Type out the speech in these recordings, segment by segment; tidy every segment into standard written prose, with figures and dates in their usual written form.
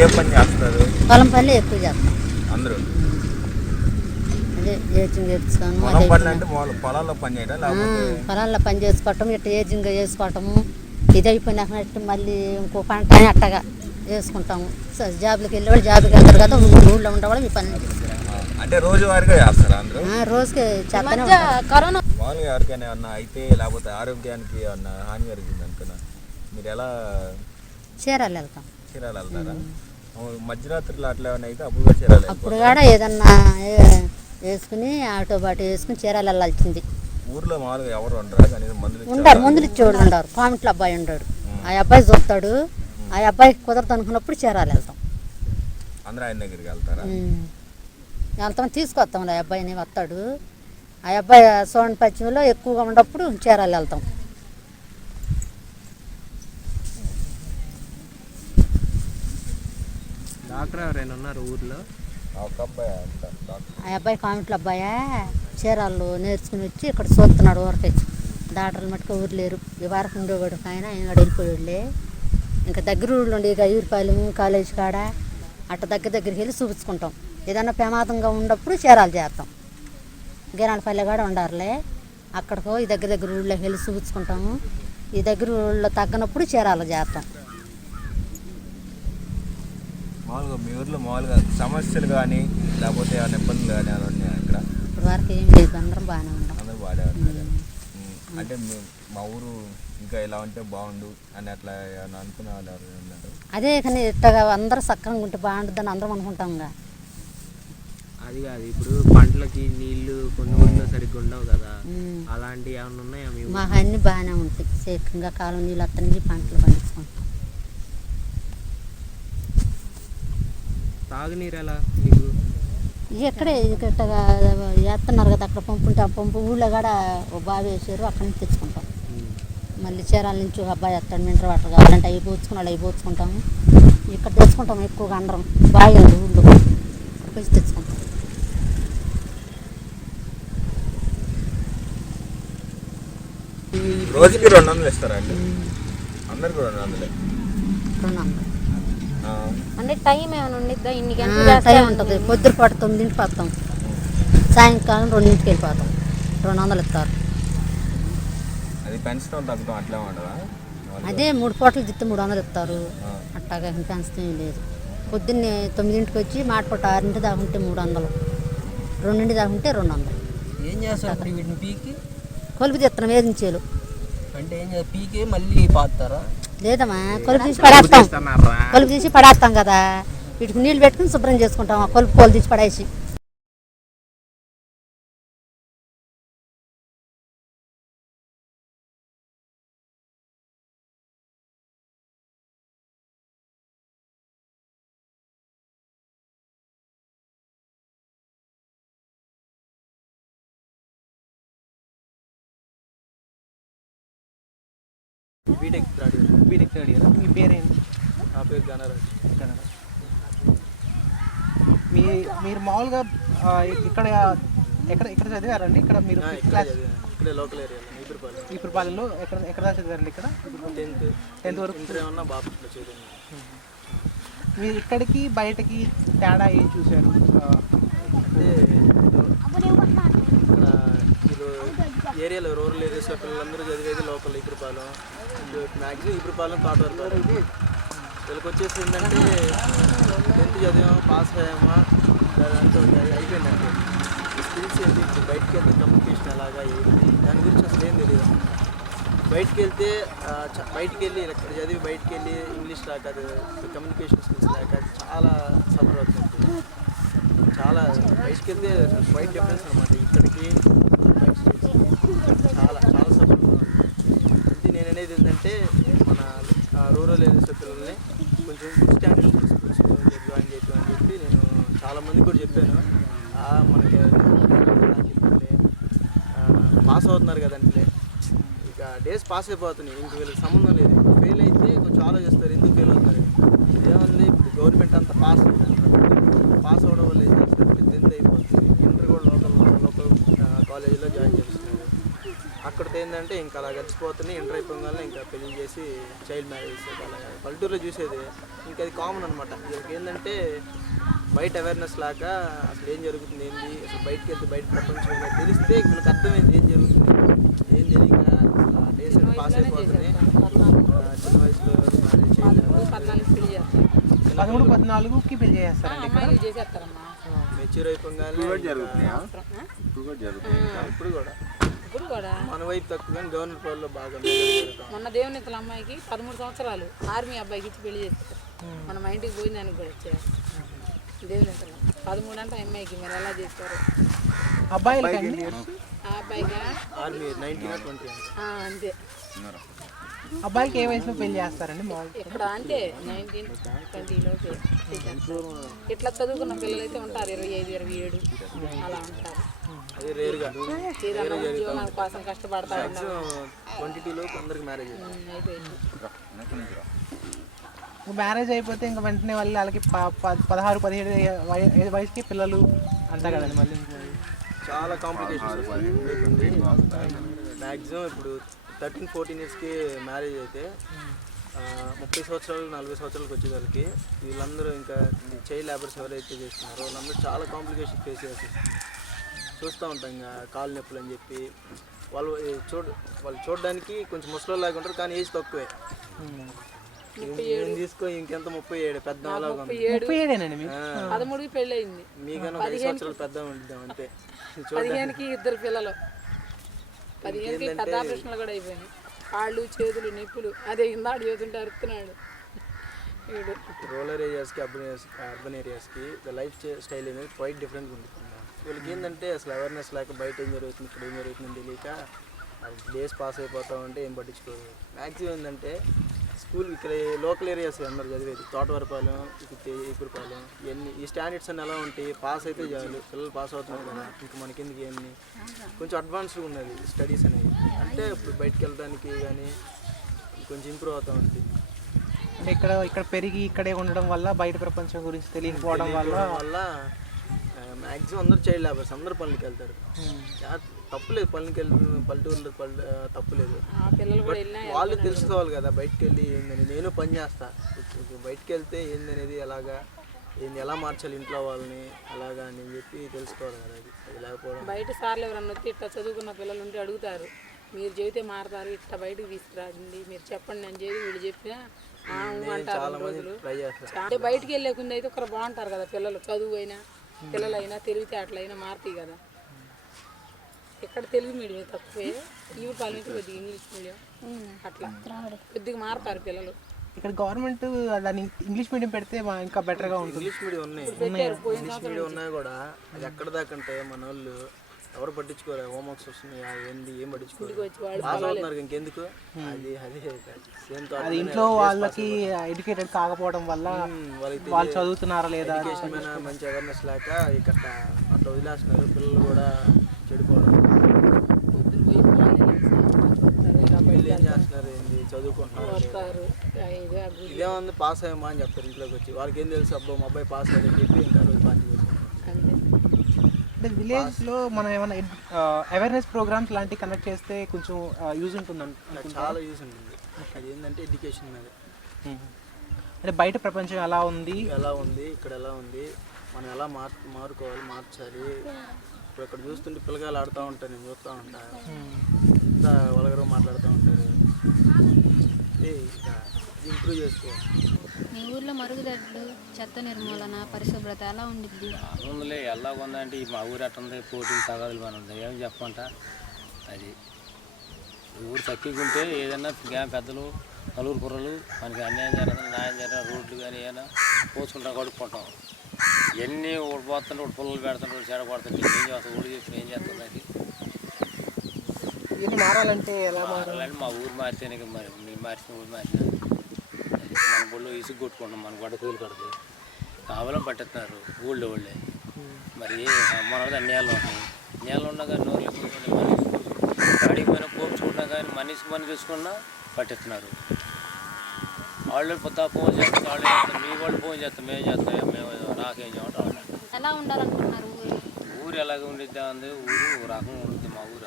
ఏ పని చేస్తారు? పొలం పనులు ఎక్కువ చేస్తాం అందరూ. అదే ఏజింగ్ చేస్తాను. పొలాల్లో పని చేయడం, పొలాల్లో పని చేసుకోవటం, ఇట్లా ఏజింగ్ చేసుకోవటము. ఇది అయిపోయినాక మళ్ళీ ఇంకో పంట అట్టగా చేసుకుంటాము. జాబులకి వెళ్ళేవాళ్ళు జాబుకి వెళ్తారు కదా, ఊళ్ళో ఉండేవాళ్ళు మీ పని అంటే రోజువారీగా చేస్తారా అందరూ? రోజుకి చేస్తానే కరోనా మామూలుగా ఎవరికైనా ఏమన్నా అయితే లేకపోతే ఆరోగ్యానికి ఏమన్నా హాని జరిగింది అనుకున్నా మీరు ఎలా? చీరాలు వెళ్తాం. చీరాలు వెళ్తారా? మధ్యరాత్రిలో అట్లా ఏమైనా అయితే అప్పుడు చీరాలు అప్పుడు కూడా ఏదన్నా వేసుకుని ఆటో బాటో వేసుకుని చీరాలు వెళ్ళాల్సింది. ఊర్లో మామూలుగా ఎవరు ఉండరా? కానీ మందులు ఇచ్చేవాళ్ళు ఉండరు. కామెంట్లో అబ్బాయి ఉన్నాడు, ఆ అబ్బాయి చూస్తాడు. ఆ అబ్బాయికి కుదరదు అనుకున్నప్పుడు చీరాలు వెళ్తాం. అందరూ ఆయన దగ్గరికి వెళ్తారా? వెళ్తాం, తీసుకొస్తాం. ఆ అబ్బాయిని వస్తాడు. ఆ అబ్బాయి సోన్ పశ్చిమలో ఎక్కువగా ఉన్నప్పుడు చీరాలు వెళ్తాం. డాక్టర్ ఎవరైనా ఉన్నారు ఊర్లో? ఆ అబ్బాయి కామెంట్లో అబ్బాయా చీరాలు నేర్చుకుని వచ్చి ఇక్కడ చూస్తున్నాడు. ఊరికే డాక్టర్లు మట్టుకు ఊరు లేరు. ఈ వారకు ఉండేవాడు ఆయన వెళ్ళిపోయాడులే. ఇంకా దగ్గర ఊళ్ళు ఉండే ఇక ఊరిపాలెం కాలేజీ కాడ అట్ట దగ్గరికి వెళ్ళి చూపించుకుంటాం. ఏదన్నా ప్రమాదంగా ఉన్నప్పుడు చీరాలు చేస్తాం. గిరాణపల్లె కూడా ఉండారులే, అక్కడికో ఈ దగ్గర ఊళ్ళోకి వెళ్ళి చూపించుకుంటాము. ఈ దగ్గర ఊళ్ళో తగ్గనప్పుడు చీరాలు చేస్తాం. మామూలుగా మీ ఊర్లో మామూలుగా సమస్యలు కానీ లేకపోతే ఏమైనా ఇబ్బందులు కానీ అలా ఉన్నాయా ఇక్కడ? ఇప్పుడు వరకు ఏం లేదు, అందరం బాగానే ఉన్నాం. అందరూ బాగానే ఉన్నారు. అంటే మా ఊరు ఇంకా ఇలా ఉంటే బాగుండు అని అట్లా ఏమైనా అనుకునే వాళ్ళు ఎవరు ఉన్నారు? అదే కానీ ఇట్టగా అందరూ సక్రంగా ఉంటే బాగుంటుందని అందరం అనుకుంటాం. అది కాదు, ఇప్పుడు పంటలకి నీళ్లు కొన్ని ఊళ్ళో సరిగ్గా ఉండవు కదా, అలాంటివి ఏమైనా ఉన్నాయా? మాకు అన్నీ బాగానే ఉంటాయి. శేఖంగా కాలం నీళ్ళు అత్తనికి పంటలు పండించుకుంటాం. తాగునీరు ఎలా మీకు? ఎక్కడే ఇట్టగా వేస్తున్నారు కదా, అక్కడ పంపుంటే ఆ పంపు ఊళ్ళో కూడా ఒక బావి వేసారు, అక్కడి నుంచి తెచ్చుకుంటాం. మళ్ళీ చీరాల నుంచి ఒక అబ్బాయి వస్తాడు, మినరల్ వాటర్ కావాలంటే అవి పోసుకున్నాడు, అవి పోసుకుంటాము. ఇక్కడ తెచ్చుకుంటాం ఎక్కువగా అందరం. బావి ఉంది ఊళ్ళో, అక్కడికి వచ్చి తెచ్చుకుంటాం. రోజుకి 200 ఇస్తారండి అందరికి? 200 అంటే టైం ఏమైనా ఉండిద్దా? ఇన్ని టైం ఉంటుంది. పొద్దుపాటు 9ంటికి వస్తాం, సాయంకాలం 2ంటికి వెళ్ళిపోతాం. 200 ఇస్తారు. అది పెన్షన్ తగ్గడం అట్లా ఉండదా? అదే 3 పూటలు తిత్తే 300 ఇస్తారు. అట్టాగా పెన్షన్ ఏం లేదు. పొద్దున్నే 9ంటికి వచ్చి మాటపూట 6 దాకా ఉంటే 300, 2 దాకా ఉంటే 200. ఏం చేస్తారు వీటిని? పీకి కొలుపు తెస్తున్నాం వేధించేలు. అంటే ఏం చేస్తారు? పీకి మళ్ళీ పాతారా? లేదమ్మా, కొలుపు తీసి పడేస్తాం. కొలుపు తీసి పడేస్తాం కదా, వీటికి నీళ్ళు పెట్టుకుని శుభ్రం చేసుకుంటాం. ఆ కొలుపు కోలు తీసి పడేసి బీటెక్ థర్డ్ ఇయర్. మీ పేరేంటి? నా పేరు గణరాజ్. మీరు మామూలుగా ఇక్కడ ఎక్కడ చదివారండి? ఇక్కడ మీరు ఇక్కడ లోకల్ ఏరియా ఈపురపాలెంలో ఎక్కడ చదివారండి? ఇక్కడ 10th వరకు. ఇంటర్ ఏమన్నా బాపట్ల చదివాను. మీరు ఇక్కడికి బయటకి తేడా ఏం చూశారు? అంటే ఇక్కడ ఏరియాలో రూరల్ ఏరియాస్లో పిల్లలందరూ చదివేది local Epurupalem. Maximum Epurupalem thought వరకు. వీళ్ళకి వచ్చేసి ఏంటంటే 10th చదివామా, పాస్ అయ్యామా, దాంతో అయిపోయిందంటే స్కిల్స్ ఏంటి, బయటకి వెళ్తే కమ్యూనికేషన్ ఎలాగా ఏంటి దాని గురించి అసలు ఏం తెలియదు. బయటికి వెళ్ళి ఇక్కడ చదివి బయటికి వెళ్ళి ఇంగ్లీష్ రాక, కమ్యూనికేషన్ స్కిల్స్ లేక చాలా సఫర్ అవుతుంది. చాలా బయటికి వెళ్తే వైట్ డిఫరెన్స్ అనమాట. ఇక్కడికి బయట చాలా చాలా సఫర్. ఇది నేను అనేది ఏంటంటే మన రూరల్ ఏరియాస్ పిల్లల్ని కొంచెం స్టాండర్డ్ స్కూల్స్ జాయిన్ చేయటం అని చెప్పి నేను చాలామందికి కూడా చెప్పాను. మనకి పాస్ అవుతున్నారు కదంటే ఇక డేస్ పాస్ అయిపోతున్నాయి, ఇంక వీళ్ళకి సంబంధం లేదు. ఫెయిల్ అయితే కొంచెం ఆలోచిస్తారు ఎందుకు ఫెయిల్ అవుతారు. ఇదేముంది, ఇప్పుడు గవర్నమెంట్ అంతా పాస్ అవ్వడం వల్ల ఏం చేస్తారు, 10th అయిపోతుంది. ఇంటర్ కూడా లోకల్ కాలేజీలో జాయిన్ చేస్తున్నారు. అక్కడితో ఏంటంటే ఏంటంటే ఇంకా అలా గడిచిపోతున్నాయి. ఇంటర్ అయిపోగానే ఇంకా పెళ్లి చేసి చైల్డ్ మ్యారేజ్ అలాగా పల్లెటూరులో చూసేది. ఇంకా అది కామన్ అనమాట. వీళ్ళకి ఏంటంటే బయట అవేర్నెస్ లాగా అసలు ఏం జరుగుతుంది ఏంది, అసలు బయటకి వెళ్తే బయట ప్రపంచం ఏంటో తెలిస్తే వీళ్ళకి అర్థమైంది ఏం జరుగుతుంది ఏం తెలియక డేస్ పాస్ అయిపోతుంది. చిన్న వయసులో మ్యారేజ్ చేయలేదు, 13-14కి పెళ్లి చేస్తారండి. మెచ్యూర్ అయిపోగానే ఇప్పుడు కూడా మన వైపు తక్కువ కానీ గవర్నమెంట్ పనుల్లో బాగా మొన్న దేవునితల అమ్మాయికి 13 సంవత్సరాలు ఆర్మీ అబ్బాయికి ఇచ్చి పెళ్లి చేస్తారు. మన మా ఇంటికి పోయిన దానికి కూడా వచ్చారు దేవునితల 13 అంటే అమ్మాయికి మరి ఎలా చేస్తారు? అబ్బాయిలకి ఆ అబ్బాయిగా ఆర్మీ 19-20 అంతే. అబ్బాయికి ఏ వయసులో పెళ్లి చేస్తారండి మామూలుగా? ఇక్కడ అంతే 19-20 లోపే చేసేస్తారు. ఇట్లా చదువుకున్న పిల్లలు అయితే ఉంటారు 25-27 అలా ఉంటారు. అది రేరుగా ఏదైనా ఉద్యోగం కోసం కష్టపడతా ఉంటారు. 22 లోపు అందరికి మ్యారేజ్ అయిపోయింది. మ్యారేజ్ అయిపోతే ఇంకా వెంటనే వాళ్ళకి 16-17 వయసుకి పిల్లలు అంతా కదండి. మళ్ళీ చాలా కాంప్లికేషన్స్ మ్యాక్సిమం ఇప్పుడు 13-14 ఇయర్స్కి మ్యారేజ్ అయితే 30 సంవత్సరాలు 40 సంవత్సరాలకు వచ్చేసరికి వీళ్ళందరూ ఇంకా చైల్డ్ లేబర్స్ ఎవరైతే చేస్తున్నారో వాళ్ళందరూ చాలా కాంప్లికేషన్ ఫేస్ చేసి చూస్తూ ఉంటాం. ఇంకా కాలు నొప్పులు అని చెప్పి వాళ్ళు చూడడానికి కొంచెం ముసలిలాగా ఉంటారు కానీ ఏజ్ తక్కువే. నేను తీసుకో ఇంకెంత 37 పెద్ద 13కి పెళ్ళి అయింది. మీకన్నా 5 సంవత్సరాలు పెద్ద ఉంటాం అంతే. 15కి 2 పిల్లలు, 15కి పెద్ద ఆపరేషన్లు కూడా అయిపోయినాయి. కాళ్ళు చేతులు నొప్పులు అదే ఇందాడు చేతుంటే అరుస్తున్నాడు. రూరల్ ఏరియాస్కి అర్బన్ ఏరియాస్కి లైఫ్ స్టైల్ అనేది క్వైట్ డిఫరెంట్గా ఉంటుంది. వీళ్ళకి ఏంటంటే అసలు అవేర్నెస్ లేక బయట ఏం జరుగుతుంది ఇక్కడ ఏం జరుగుతుందని తెలియక డేస్ పాస్ అయిపోతా ఉంటే ఏం పట్టించుకోరు. మ్యాక్సిమం ఏంటంటే స్కూల్ ఇక్కడ లోకల్ ఏరియాస్ అందరు చదివేది తోటవరపాలెం, ఈపురపాలెం ఇవన్నీ ఈ స్టాండర్డ్స్ అన్నీ ఎలా ఉంటాయి. పాస్ అయితే చాలు, పిల్లలు పాస్ అవుతున్నారు కదా, ఇంకా మనకిందుకు ఏమని కొంచెం అడ్వాన్స్డ్గా ఉన్నది స్టడీస్ అనేవి. అంటే ఇప్పుడు బయటకు వెళ్ళడానికి కానీ కొంచెం ఇంప్రూవ్ అవుతూ ఉంటుంది. అంటే ఇక్కడ పెరిగి ఇక్కడే ఉండడం వల్ల బయట ప్రపంచం గురించి తెలియకపోవడం వల్ల మ్యాక్సిమం అందరూ చైల్డ్ లేబర్స్ అందరూ పనులకి వెళ్తారు. తప్పులేదు పనులకి వెళ్తుంది పల్లెటూరులో తప్పులేదు. వాళ్ళు తెలుసుకోవాలి కదా బయటకు వెళ్ళి ఏందని. నేను పని చేస్తా, బయటకు వెళ్తే ఏందనేది ఎలా మార్చాలి ఇంట్లో వాళ్ళని అలాగా అని చెప్పి తెలుసుకోవాలి కదా. అది లేకపోవడం బయట సార్లు ఎవరన్నా వచ్చి ఇట్లా చదువుకున్న పిల్లలు ఉంటే అడుగుతారు, మీరు చెబితే మారుతారు, ఇట్లా బయటకు తీసుకురాండి మీరు చెప్పండి అని చెప్పి వీళ్ళు చెప్పినా అంటారు రోజులు. అంటే బయటికి వెళ్ళే కొంది అయితే ఒకరు బాగుంటారు కదా పిల్లలు, చదువు అయినా పిల్లలైనా తెలివితేటలైనా మారుతాయి కదా. ఇక్కడ తెలుగు మీడియం తక్కువే, ఇవి పాలన కొద్దిగా ఇంగ్లీష్ మీడియం అట్లా కొద్దిగా మారుతారు పిల్లలు. ఇక్కడ గవర్నమెంట్ దాన్ని ఇంగ్లీష్ మీడియం పెడితే ఇంకా బెటర్గా ఉంటుంది. ఇంగ్లీష్ మీడియం ఉన్నాయి, ఇంగ్లీష్ మీడియం ఉన్నాయి కూడా. అది ఎక్కడ దాకా అంటే మన వాళ్ళు ఎవరు పట్టించుకోరు. హోంవర్క్స్ వస్తున్నాయి ఏంది ఏం పట్టించుకోరు, పాస్ అవుతున్నారు ఇంకెందుకు. అది ఇంట్లో వాళ్ళకి ఎడ్యుకేటెడ్ కాకపోవడం వల్ల వాళ్ళు చదువుతున్నారా లేదా ఎడ్యుకేషన్ మీద మంచి అవేర్నెస్ లేక ఇక్కడ అట్లా వదిలేస్తున్నారు. పిల్లలు కూడా చెడిపోవడం. వీళ్ళు ఏం చేస్తున్నారు ఏంది చదువుకుంటున్నారు, ఇదేముంది పాస్ అయ్యమా అని చెప్తారు ఇంట్లోకి వచ్చి. వాళ్ళకి ఏం తెలుసు అబ్బా మా అబ్బాయి పాస్ అయ్యని చెప్పి ఇంకా రోజు పార్టీ చేసుకుంటారు. అంటే విలేజ్లో మనం ఏమైనా అవేర్నెస్ ప్రోగ్రామ్స్ లాంటివి కనెక్ట్ చేస్తే కొంచెం యూజ్ ఉంటుందండి. చాలా యూజ్ ఉంటుంది. అది ఏంటంటే ఎడ్యుకేషన్ మీద. అంటే బయట ప్రపంచం ఎలా ఉంది ఇక్కడ ఎలా ఉంది, మనం ఎలా మార్చాలి. ఇప్పుడు ఇక్కడ చూస్తుంటే పిల్లగాలు ఆడుతూ ఉంటారు, నేను చూస్తూ ఉంటాను, ఇంత వలగరు మాట్లాడుతూ ఉంటారు. ఇంప్రూవ్ చేసుకోవాలి. మీ ఊర్లో మరుగుదొడ్లు, చెత్త నిర్మూలన, పరిశుభ్రత ఎలా ఉండిద్ది? ముందులే ఎలా ఉందంటే మా ఊరు అట్టుంది, పోటీలు తగాదులు పని ఉంది. ఏం చెప్పమంట అది ఊరు తక్కువకుంటే ఏదైనా పెద్దలు నలుగురు కుర్రలు మనకి అన్యాయం జరుగుతుంది, న్యాయం జరగదు. రోడ్లు కానీ ఏమైనా పోసుకుంటా కడుక్కుంటాం. ఎన్ని ఊడిపోతుంటే ఒకటి పుల్లలు పెడుతుంటే చెడ పడుతుంటే ఏం చేస్తాం, ఊడి చెప్పి ఏం చేస్తుంది. అది మారాలంటే ఎలా మారాలంటే మా ఊరు మారితేనే మరి మీరు మార్చిన ఊరు మార్చిన మన బొళ్ళు ఇసుగు కొట్టుకుంటాం, మన గడ్డ కూలి కడుతుంది. కావాలని పట్టేస్తున్నారు ఊళ్ళో వాళ్ళే. మరి మన నేళ్ళు ఉన్నాయి, నేళ్ళు ఉన్నా కానీ నోరు గాడికి పోయినా పోపుచుకున్నా కానీ మనిషి తీసుకున్నా పట్టేస్తున్నారు. వాళ్ళు పొద్దు ఫోన్ చేస్తాం, వాళ్ళు చేస్తాం, మీ వాళ్ళు ఫోన్ చేస్తాం, మేము చేస్తాం, మేము నాకేం చేయమంటే వాళ్ళు. ఎలా ఉండాలనుకుంటున్నారు ఊరు? ఊరు ఎలాగ ఉండిద్దా ఉంది, ఊరు రకం ఉండిద్ది. మా ఊరు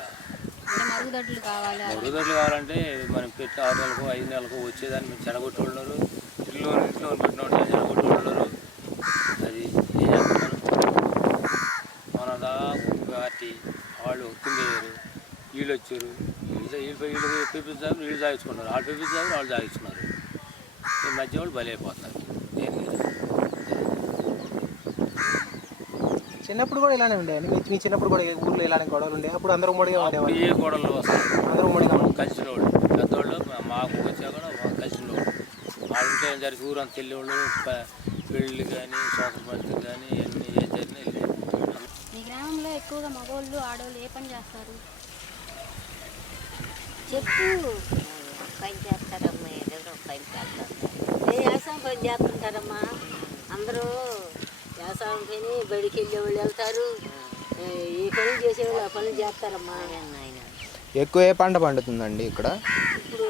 అంటే మరుగుదొడ్లు కావాలి అలా. మరుగుదొడ్లు కావాలంటే మనం పెట్టి 6 నెలలకు 5 నెలలకు వచ్చేదాన్ని మీరు చెడగొట్టున్నారు, ఇంట్లో పెట్టినోడు చెడగొట్టున్నారు. అది ఏం చేస్తున్నారు? మనదా పార్టీ వాళ్ళు కిందేయరు, వీళ్ళు వచ్చారు, వీళ్ళు పెప్పిస్తారు, వీళ్ళు సాగించుకుంటారు, వాళ్ళు పెప్పిస్తారు, వాళ్ళు సాగించుకున్నారు. ఈ మధ్య వాళ్ళు బలైపోతున్నారు. చిన్నప్పుడు కూడా ఇలానే ఉండేది. మీ చిన్నప్పుడు కూడా ఊర్లో ఇలానే గొడవలు ఉండే? అప్పుడు అందరూ ఉమ్మడిగా ఉండేవాళ్ళు? ఏ గొడవలు వస్తారు, అందరూ ఉమ్మడిగా కలిసిన వాళ్ళు, పెద్దవాళ్ళు మాకు వచ్చా కూడా మాకు కలిసిన వాళ్ళు. వాళ్ళ ఇంట్లో ఏం జరిగి ఊరంతా వెళ్ళేవాళ్ళు, పెళ్ళి కానీ సోషల్ పరిస్థితి కానీ అన్నీ ఏం జరిగినా వెళ్ళేది. మీ గ్రామంలో ఎక్కువగా మగవాళ్ళు ఆడవాళ్ళు ఏ పని చేస్తారు? చెప్పు. పని చేస్తారమ్మా, ఏదో పని చేస్తారు. వ్యవసాయం పని చేస్తుంటారమ్మా. అందరూ వ్యవసాయం పని బడికి వెళ్ళేవాళ్ళు వెళ్తారు, ఈ పనులు చేసేవాళ్ళు ఆ పనులు చేస్తారమ్మా. ఎక్కువ ఏ పంట పండుతుందండి ఇక్కడ? ఇప్పుడు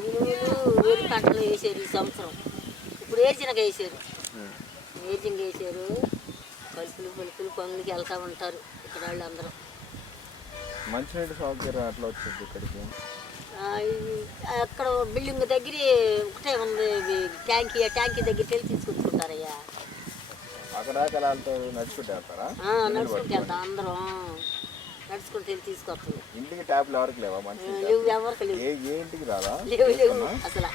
మినుములు వరి పంటలు వేసారు ఈ సంవత్సరం. ఇప్పుడు ఏర్చినక వేసారు, ఏర్చింగ్ వేసారు. పలుకులు పనులకి వెళ్తూ ఉంటారు ఇక్కడ వాళ్ళు అందరూ. మంచినీటి సౌకర్యం అట్లా వచ్చింది ఇక్కడికి? అక్కడ బిల్డింగ్ దగ్గర ఒకటే ఉంది ట్యాంకీ దగ్గరికి వెళ్ళి తీసుకొచ్చుకుంటారయ్యా. అక్కడ వెళ్తారు, నడుచుకుంటూ వెళ్తారా? నడుచుకుంటూ వెళ్తాం అందరం, నడుచుకుంటూ వెళ్ళి తీసుకొస్తాం. ఇంటికి ట్యాప్లు ఎవరికి లేవా? మంచి లేవు, ఎవరికి లేవు. ఏ ఇంటికి రాదా? లేవు అసలు.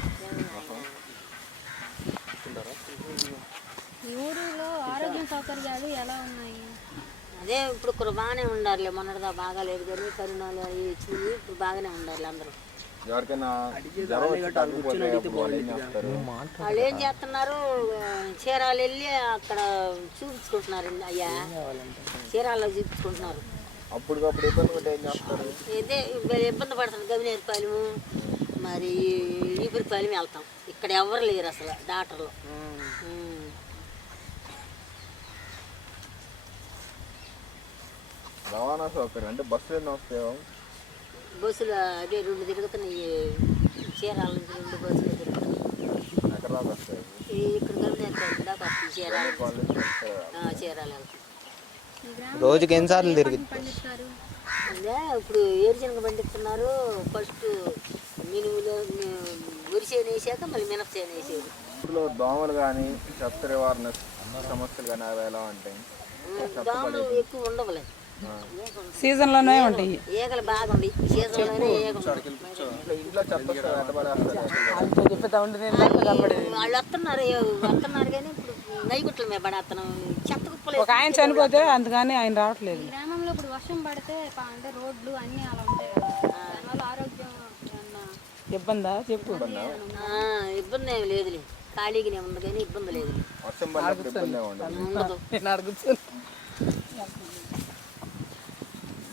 ఈ ఊరిలో ఆరోగ్య సౌకర్యాలు ఎలా ఉన్నాయి? అదే ఇప్పుడు బాగానే ఉండాలి. మొన్నటిదా బాగాలేదు కానీ కరోనాలో చూసి ఇప్పుడు బాగానే ఉండాలి అందరూ. ఎవరికైనా జ్వరం వచ్చి తగ్గిపోతే అప్పుడు వాళ్ళు ఏం చేస్తారు? వాళ్ళు ఏం చేస్తున్నారు, చీరాలు వెళ్ళి అక్కడ చూపించుకుంటున్నారు అయ్యా, చీరాల్లో చూపించుకుంటున్నారు. అప్పటికప్పుడు ఇబ్బంది పట్టి ఏం చేస్తారు? ఇదే ఇబ్బంది పడుతుంది. గవినేరుపాలెము మరి ఈపురిపాలెం వెళ్తాం. ఇక్కడ ఎవరు లేరు అసలు డాక్టర్లు. రవాణా సౌకర్యం అంటే బస్సులు ఎన్ని వస్తాయో? బస్సులు అదే 2 తిరుగుతున్నాయి. చీరాల నుంచి 2 బస్సులు తిరుగుతున్నాయి. ఎక్కడ దాకా వస్తాయి? ఇక్కడ గవినేరుపాలెం దాకా వస్తుంది. చీరాలు వెళ్తాం. రోజుకి ఎన్నిసార్లు పండిస్తారు? అదే ఇప్పుడు ఏరుశనగ పండిస్తున్నారు. ఫస్ట్ మినుములు వరిసేను వేసాక మళ్ళీ మినపసేను వేసేది. ఊళ్ళో దోమలు కానీ చెత్త నివారణ సమస్యలు కానీ అవి ఎలా ఉంటాయి? దోమలు ఎక్కువ ఉండవులే, సీజన్లోనే ఉంటాయి. ఈగలు బాగుంది సీజన్లోనే ఈగలు. ఇంట్లో చెత్త వాళ్ళు వస్తున్నారు కానీ ఇప్పుడు నైగుట్ల మీద పడేస్తున్నాం. చెత్త కుప్పలు ఒక ఆయన చనిపోతే అందుకని ఆయన రావట్లేదు. గ్రామంలో ఇప్పుడు వర్షం పడితే అంటే రోడ్లు అన్నీ అలా ఉంటాయి కదా, దానివల్ల ఆరోగ్యం ఏమన్నా ఇబ్బందా చెప్పు. ఇబ్బంది ఏమి లేదులే, ఖాళీగానే ఉంది కానీ ఇబ్బంది లేదు. వర్షం పడినప్పుడు ఇబ్బంది ఉండదు.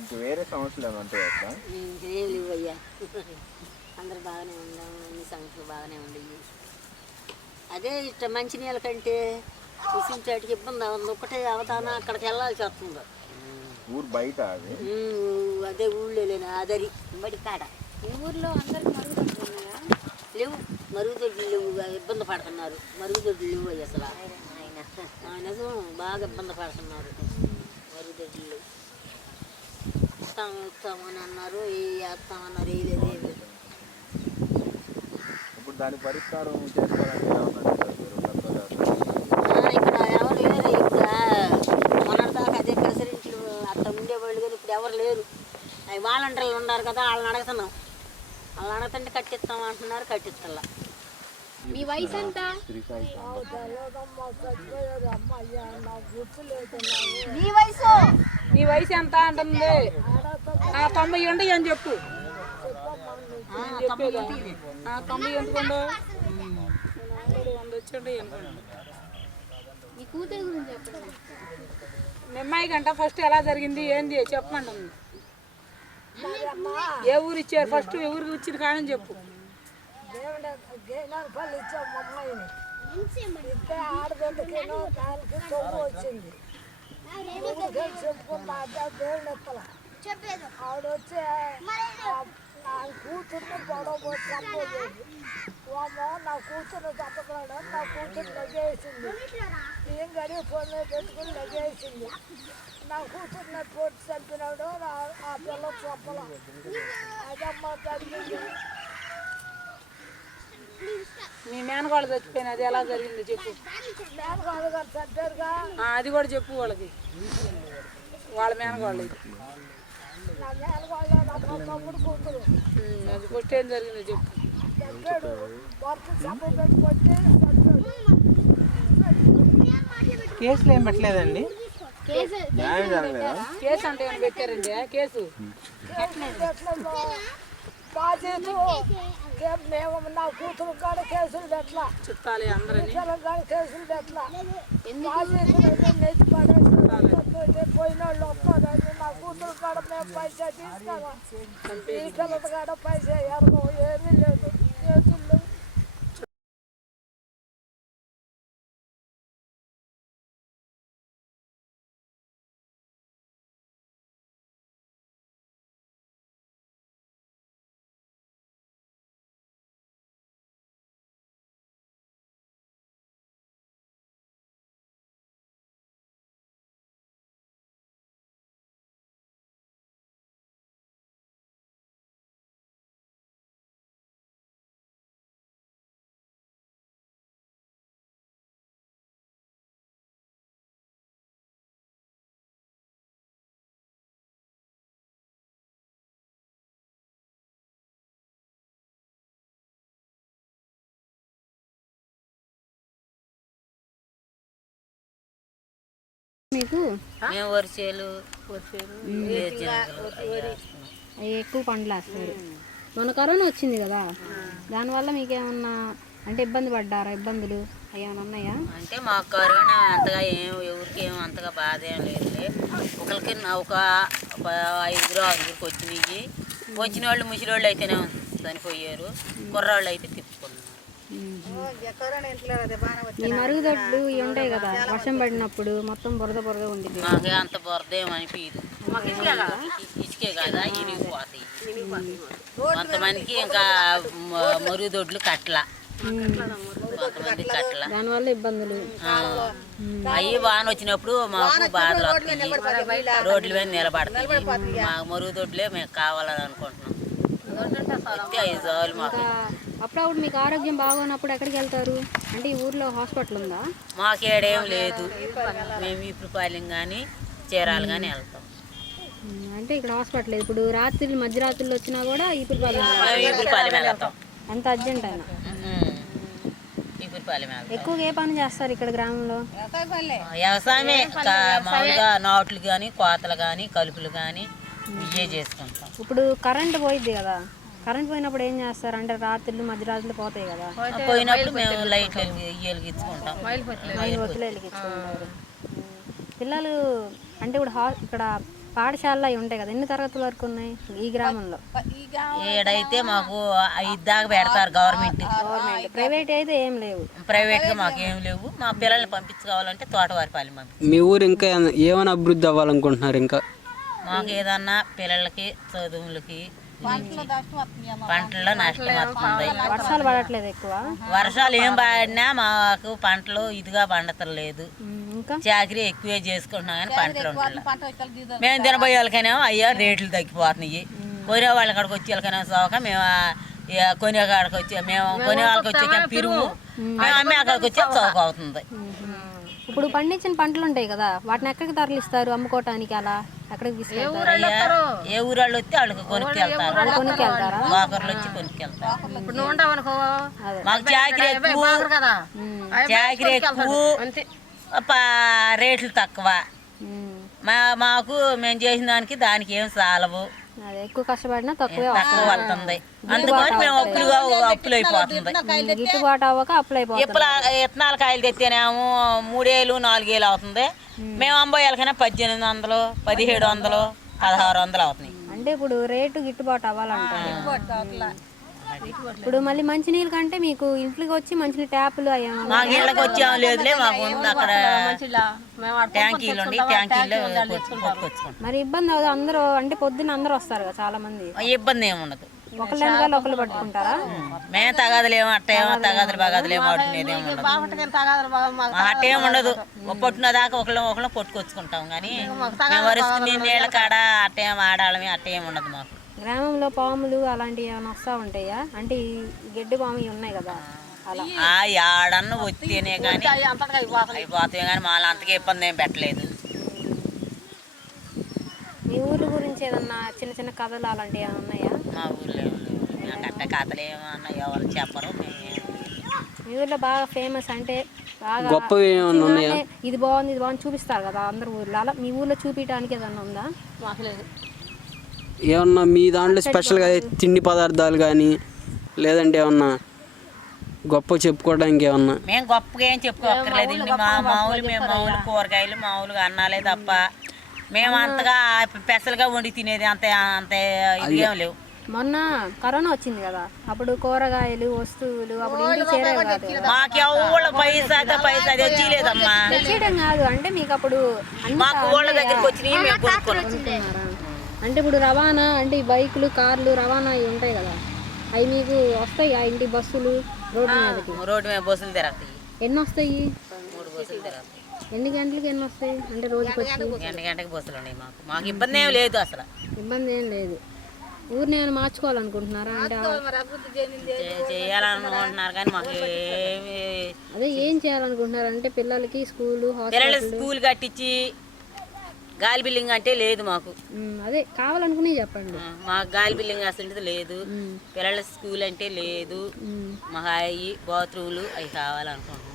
ఇంక వేరే సమస్యలు ఏమైనా ఉంటాయి అక్క? ఇంకేం లేవు అయ్యా, అందరు బాగానే ఉన్నాం, అన్ని సంగతులు బాగానే ఉండయి. అదే ఇట్లా మంచినీళ్ళ కంటే ఇసుంచాటికి ఇబ్బంది ఉంది. ఒకటే అవతాన అక్కడికి వెళ్ళాల్సి వస్తుంది. ఊరు బయట అది? అదే ఊళ్ళో లేని అదరి బడి కాడ. ఈ ఊర్లో అందరికి మరుగుదొడ్లు ఉన్నాయా? లేవు, మరుగుదొడ్లు లేవు, ఇబ్బంది పడుతున్నారు. మరుగుదొడ్లు లేవు అయ్యి అసలు. నిజం బాగా ఇబ్బంది పడుతున్నారు. మరుగుదొడ్లు లేవు. ఇస్తామని అన్నారు, వేస్తామన్నారు, వేయలేదు. ఇప్పుడు దాని పరిష్కారం చేసుకోవాలంటే ఇక్కడ ఎవరు లేరు. ఇప్పుడు మొన్నటిదాకా అదే ప్రెసిడెంట్లు అట్లా ఉండేవాళ్ళు కానీ ఇప్పుడు ఎవరు లేరు. అవి వాలంటీర్లు ఉన్నారు కదా, వాళ్ళని అడుగుతున్నాం. వాళ్ళని అడుగుతుంటే కట్టిస్తాం అంటున్నారు, కట్టిస్తల్లా. మీ వయసు ఎంత? నీ వయసు ఎంత అంటుంది? 90 ఉండయి అని చెప్పు. 90 ఎందుకుండో 100 వచ్చి మీ కూతురు గురించి చెప్పండి. నిమ్మాయి గంట ఫస్ట్ ఎలా జరిగింది ఏంది చెప్పమండి. ఏ ఊరు ఇచ్చారు ఫస్ట్, ఏ ఊరికి ఇచ్చిన కానీ చెప్పు. ఆవిడొచ్చి కూతుర్ని గొడవ నా కూతురు తప్పకుండా నా కూతురు లగేసింది ఏం గడియ ఫోన్ పెట్టుకుని లగేసింది నా కూతురుని పోటీ చంపినాడు ఆ పిల్ల చొప్పల అదమ్మ తగ్గింది. మీ మేనగాళ్ళు చచ్చిపోయిన అది ఎలా జరిగింది చెప్పు. మేనగాళ్ళు గారు చంపారుగా అది కూడా చెప్పు వాళ్ళకి, వాళ్ళ మేనగాళ్ళు ఇది. నా మేనగాళ్ళు నా తమ్ముడు కూతురు అది ఫస్ట్ ఏం జరిగిందో చెప్పు. చంపాడు భర్త చంప పెట్టుకొచ్చి చంపాడు. కేసులు ఏం పెట్టలేదండి? కేసు అంటే ఏమైనా పెట్టారండి? కేసు బాధ్యత మేము నా కూతురు కాడ కేసులు పెట్టలా, చుట్టాలి అందరని కాడ కేసులు పెట్టలా. బాధ్యత నెత్తి పడేసి పోయిన వాళ్ళు వస్తారని నా కూతురు కాడ మేము పైసా తీసుకోవాలా. ఈ పిల్లల కాడ పైసా ఎరగో ఏమీ లేదు, కేసులు లేవు. మీకు మేము వరిసేలు అవి ఎక్కువ పండ్లు వేస్తారు. మొన్న కరోనా వచ్చింది కదా, దానివల్ల మీకు ఏమన్నా అంటే ఇబ్బంది పడ్డారా? ఇబ్బందులు అవి ఏమైనా ఉన్నాయా? అంటే మాకు కరోనా అంతగా ఎవరికి అంతగా బాధ ఏం లేదులే. ఒకరికి ఒక 5-6 వచ్చినాయి. వచ్చిన వాళ్ళు ముసలి వాళ్ళు అయితేనే చనిపోయారు, కుర్రాళ్ళు అయితే తిప్పుకున్నారు. ఈ మరుగుదొడ్లు ఇవి ఉంటాయి కదా, వర్షం పడినప్పుడు మొత్తం బురద బురద ఉండిద్ది. మాకు అంత బురద ఏమనిపించదు, ఇసుకే కదా ఇనిగిపోతాయి. కొంతమందికి ఇంకా మరుగుదొడ్లు కట్టల, కొంతమంది కట్టల. దానివల్ల ఇబ్బందులు. అవి వాన వచ్చినప్పుడు మాకు బాధలు వస్తాయి, రోడ్ల మీద నిలబడతాయి. మాకు మరుగుదొడ్లే మేము కావాలని అనుకుంటున్నాం. అప్పుడప్పుడు మీకు ఆరోగ్యం బాగోనప్పుడు ఎక్కడికి వెళ్తారు? అంటే ఈ ఊర్లో హాస్పిటల్ ఉందా? మాకేడేం లేదు, మేము ఇప్పుడుపాలెం కానీ చీరాలు కానీ వెళ్తాం. అంటే ఇక్కడ హాస్పిటల్ లేదు. ఇప్పుడు రాత్రి మధ్యరాత్రులు వచ్చినా కూడా ఇప్పుడుపాలెం వెళ్తాం. అంత అర్జెంట్ అయినా ఇప్పుడుపాలెం వెళ్తాం. ఎక్కువగా ఏ పని చేస్తారు ఇక్కడ గ్రామంలో? వ్యవసాయమే, మామూలుగా నాట్లు కానీ కోతలు కానీ కలుపులు కానీ ఇవే చేసుకుంటాం. ఇప్పుడు కరెంట్ పోయిద్ది కదా, కరెంట్ పోయినప్పుడు ఏం చేస్తారు? అంటే రాత్రులు మధ్యరాత్రులు పోతాయి కదా, పోయినప్పుడు మేము లైట్లు వెలిగించుకుంటాం. వెలిగించుకుంటారు పిల్లలు. అంటే ఇప్పుడు ఇక్కడ పాఠశాలలు అవి ఉంటాయి కదా, ఎన్ని తరగతుల వరకు ఉన్నాయి ఈ గ్రామంలో? ఏడైతే మాకు 5 దాకా పెడతారు గవర్నమెంట్. ప్రైవేట్ అయితే ఏం లేవు. ప్రైవేట్గా మాకు ఏం లేవు. మా పిల్లల్ని పంపించుకోవాలంటే తోటవారిపాలెం పంపించాలి. మీ ఊరు ఇంకా ఏమైనా అభివృద్ధి అవ్వాలనుకుంటున్నారు? ఇంకా మాకు ఏదన్నా పిల్లలకి చదువులకి పంటల్లో నష్టం వస్తుంది. వర్షాలు పడట్లేదు ఎక్కువ. వర్షాలు ఏం పడినా మాకు పంటలు ఇదిగా పండతలేదు. చాకరీ ఎక్కువే చేసుకుంటున్నాం కానీ పంటలు ఉంటున్నాయి. మేము తినబోయే వాళ్ళకైనా అయ్యా రేట్లు తగ్గిపోతున్నాయి. కొనే వాళ్ళ కాడికి వచ్చే వాళ్ళకైనా సోక మేము కొనే కాడికి వచ్చే మేము కొనే వాళ్ళకి వచ్చే పిరుగు మేము అమ్మే కాడికి వచ్చే చౌక అవుతుంది. ఇప్పుడు పండించిన పంటలు ఉంటాయి కదా, వాటిని ఎక్కడికి తరలిస్తారు అమ్ముకోవటానికి? అలా ఎక్కడికి తీసుకెళ్తారు? ఏ ఊరు వాళ్ళు వస్తే వాళ్ళకి కొనుక్కెళ్తారు. ఒకరు వచ్చి కొనుక్కెళ్తారు. మాకు చాకరీ ఎక్కువ, చాకరీ ఎక్కువ, రేట్లు తక్కువ. మాకు మేము చేసిన దానికి ఏం సాలవు. ఎక్కువ కష్టపడినా తక్కువ వస్తుంది. అందుకని మేము అప్పులు అయిపోతుంది. గిట్టుబాటు అవ్వక అప్పులు అయిపోతుంది. ఇత్తనాలు కాయలు తెత్తేనేమో 3 ఏళ్ళు 4 ఏళ్ళు అవుతుంది. మేము అమ్మాయిలకైనా 1800, 1700, 1600 అవుతుంది. అంటే ఇప్పుడు రేటు గిట్టుబాటు అవ్వాలంటారు. ఇప్పుడు మళ్ళీ మంచినీళ్ళు కంటే మీకు ఇంట్లోకి వచ్చి మంచినీళ్ళు ట్యాపులు మాకు ఇళ్ళకి వచ్చే లేదులే. మాకు ఉంది అక్కడ ట్యాంకీలు ఉండి ట్యాంకీలో కొట్టుకొచ్చుకుంటాం. మరి ఇబ్బంది అవుతుంది. అందరూ అంటే పొద్దున్న అందరూ వస్తారు కదా చాలా మంది, ఇబ్బంది ఏమి ఉండదు. ఒకళ్ళు ఒకళ్ళు పట్టుకుంటారా? మేము తగాదులేమో అట్టేమో తగాదులు బగాదులేమో ఆడుకునేదేమో అట్టేం ఉండదు. పొట్టిన దాకా ఒకళ్ళం కొట్టుకొచ్చుకుంటాం కానీ మేము వరుసని నీళ్ళ కాడ అట్టేం ఆడాలమే అట్టేం ఉండదు మాకు. గ్రామంలో పాములు అలాంటివి ఏమైనా వస్తూ ఉంటాయా? అంటే ఈ గడ్డి పాము ఉన్నాయి కదా అలా ఆడన్న వచ్చితేనే కానీ అయిపోతాయి కానీ మాలో అంతగా ఇబ్బంది ఏం పెట్టలేదు. మీ ఊరు గురించి ఏదన్నా చిన్న చిన్న కథలు అలాంటివి ఏమైనా ఉన్నాయా? మా ఊర్లో గట్ట కథలు ఏమన్నా ఎవరు చెప్పరు. మీ ఊర్లో బాగా ఫేమస్ అంటే బాగా గొప్పవి ఏమన్నా ఉన్నాయా? ఇది బాగుంది చూపిస్తారు కదా అందరు ఊర్లో, అలా మీ ఊర్లో చూపించడానికి ఏదన్నా ఉందా? మాకు లేదు. ఏమన్నా మీ దాంట్లో స్పెషల్గా తిండి పదార్థాలు కానీ లేదంటే ఏమన్నా గొప్ప చెప్పుకోవడానికి ఏమన్నా? మేము గొప్పగా ఏం చెప్పుకోక్కర్లేదు. మేము మామూలు కూరగాయలు మామూలుగా అన్నాలే తప్ప మేము అంతగా స్పెషల్గా వండి తినేది అంత ఇదేం లేవు. మొన్న కరోనా వచ్చింది కదా, అప్పుడు కూరగాయలు వస్తువులు అప్పుడు ఇంటికి చేరేవి కాదు. మాకు ఎవరు పైసా తెచ్చిలేదమ్మా. తెచ్చేయడం కాదు అంటే మీకు అప్పుడు మాకు ఊళ్ళ దగ్గరికి వచ్చినాయి మేము కొనుక్కున్నారా? అంటే ఇప్పుడు రవాణా అంటే ఈ బైకులు కార్లు రవాణా అవి ఉంటాయి కదా, అవి మీకు వస్తాయి ఆ ఇంటి బస్సులు రోడ్డు మీద బస్సులు తిరుగుతాయి. ఎన్ని వస్తాయి? 3 బస్సులు తిరుగుతాయి. ఎన్ని గంటలకి ఎన్ని వస్తాయి? అంటే రోజుకి గంటకి బస్సులు ఉన్నాయి. మాకు ఇబ్బంది ఏం లేదు, అసలు ఇబ్బంది ఏం లేదు. ఊరిని ఏమైనా మార్చుకోవాలనుకుంటున్నారా? అంటే చేయాలనుకుంటున్నారు కానీ మాకు అదే ఏం చేయాలనుకుంటున్నారు అంటే పిల్లలకి స్కూల్ కట్టించి గాలి బిల్డింగ్ అంటే లేదు మాకు. అదే కావాలనుకునే చెప్పండి. మాకు గాలి బిల్డింగ్ అసలు లేదు, పిల్లల స్కూల్ అంటే లేదు, మాకు అవి బాత్రూమ్లు అవి కావాలనుకుంటున్నాం.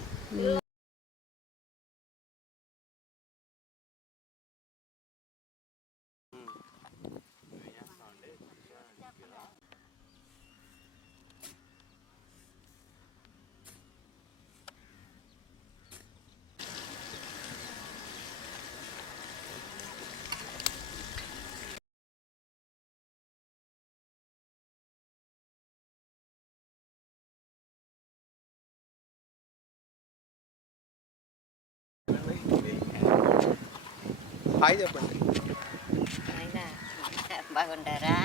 హాయ్ చెప్పండి. బాగుంటారా?